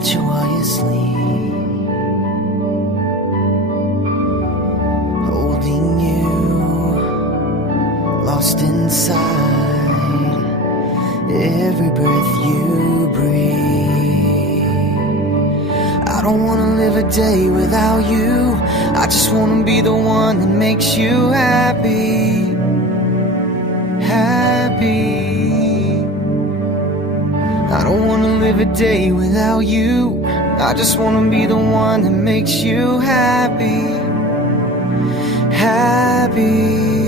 watch you while you sleep, holding you, lost inside every breath you breathe. I don't wanna live a day without you. I just wanna be the one that makes you happy, happy. I don't wanna live a day without you. I just wanna be the one that makes you happy, happy.